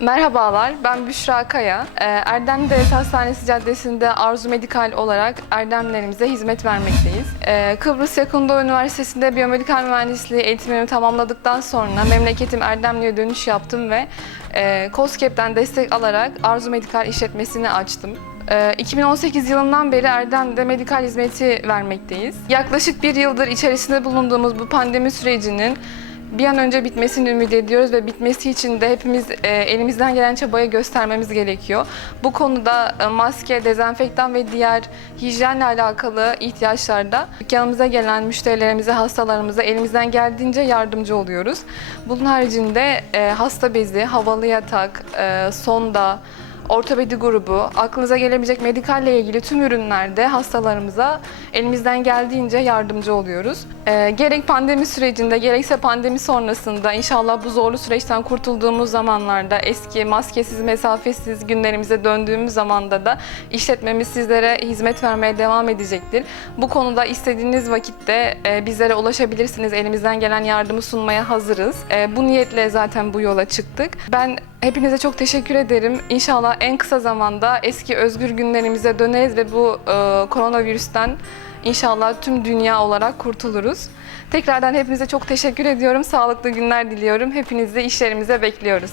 Merhabalar, ben Büşra Kaya. Ee, Erdem Devlet Hastanesi Caddesi'nde Arzu Medikal olarak Erdemlerimize hizmet vermekteyiz. Ee, Kıbrıs Yakında Üniversitesi'nde biyomedikal mühendisliği eğitimimi tamamladıktan sonra memleketim Erdemli'ye dönüş yaptım ve e, COSGAP'ten destek alarak Arzu Medikal işletmesini açtım. Ee, 2018 yılından beri Erdem'de medikal hizmeti vermekteyiz. Yaklaşık bir yıldır içerisinde bulunduğumuz bu pandemi sürecinin bir an önce bitmesini ümit ediyoruz ve bitmesi için de hepimiz e, elimizden gelen çabayı göstermemiz gerekiyor. Bu konuda e, maske, dezenfektan ve diğer hijyenle alakalı ihtiyaçlarda dükkanımıza gelen müşterilerimize, hastalarımıza elimizden geldiğince yardımcı oluyoruz. Bunun haricinde e, hasta bezi, havalı yatak, e, sonda, ortopedi grubu, aklınıza gelebilecek medikalle ilgili tüm ürünlerde hastalarımıza elimizden geldiğince yardımcı oluyoruz. Ee, gerek pandemi sürecinde gerekse pandemi sonrasında inşallah bu zorlu süreçten kurtulduğumuz zamanlarda eski maskesiz, mesafesiz günlerimize döndüğümüz zamanda da işletmemiz sizlere hizmet vermeye devam edecektir. Bu konuda istediğiniz vakitte e, bizlere ulaşabilirsiniz. Elimizden gelen yardımı sunmaya hazırız. E, bu niyetle zaten bu yola çıktık. Ben hepinize çok teşekkür ederim. İnşallah en kısa zamanda eski özgür günlerimize döneriz ve bu e, koronavirüsten inşallah tüm dünya olarak kurtuluruz. Tekrardan hepinize çok teşekkür ediyorum. Sağlıklı günler diliyorum. Hepinizi işlerimize bekliyoruz.